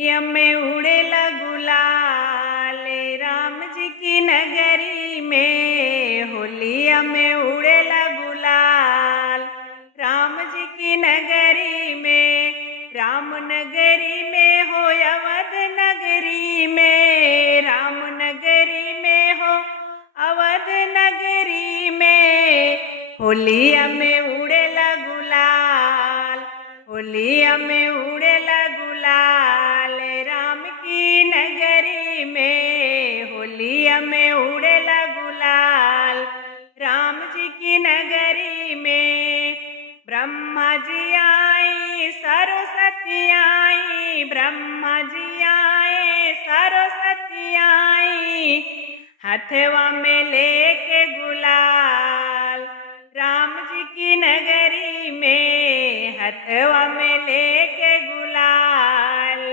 में उड़ेला गुलाल राम जी की नगरी में। होलिया में उड़ेला गुलाल राम जी की नगरी में। राम नगरी में हो अवध नगरी में। राम नगरी में हो अवध नगरी में। होलिया में उड़ेला गुलाल। होलिया में उड़ेला गुलाल राम की नगरी में। होलिया में उड़ेला गुलाल राम जी की नगरी में। ब्रह्मा जी आए सरस्वती आई। ब्रह्मा जी आए सरस्वती आई। हथवा में लेके गुलाल राम जी की नगरी में। हथवा में लेके गुलाल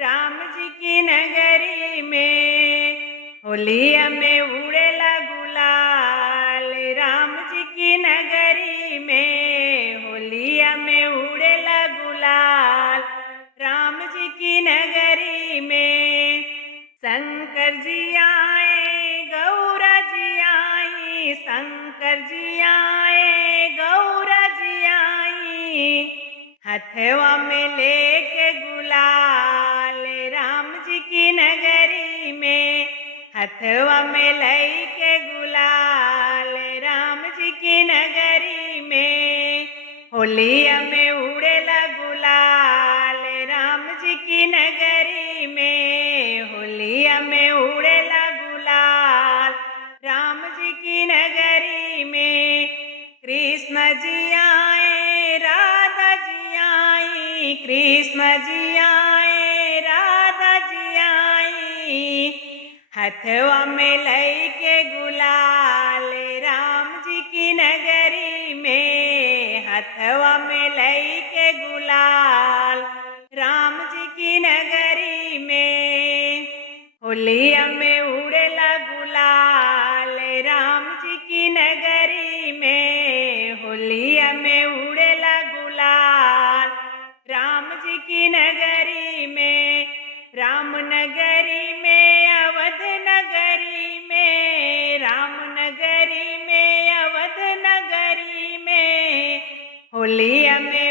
राम जी की नगरी में। होलिया में उड़ेला गुलाल राम जी की नगरी में। होलिया में उड़ेला गुलाल राम जी की नगरी में। शंकर जी आए गौरा जी आई। शंकर जी आए गौरा जी आई। हथवा में लेके गुलाल राम जी की नगरी में। हथवा में लेके गुलाल राम जी की नगरी में। होलिया में उड़ेला गुलाल राम जी की नगरी में। होलिया में उड़ेला गुलाल राम जी की नगरी में। कृष्ण जी आए राधा जी आई। कृष्ण जी आए राधा जी आई। हथवा में लेके गुलाल राम जी की नगरी में। हथवा में लेके गुलाल राम जी की नगरी में। होलिया में उड़ेला गुलाल राम जी की नगरी में। होलिया में उड़ेला गुलाल राम जी की नगरी में। राम नगरी में अवध नगरी में। राम नगरी में अवध नगरी में। होलिया में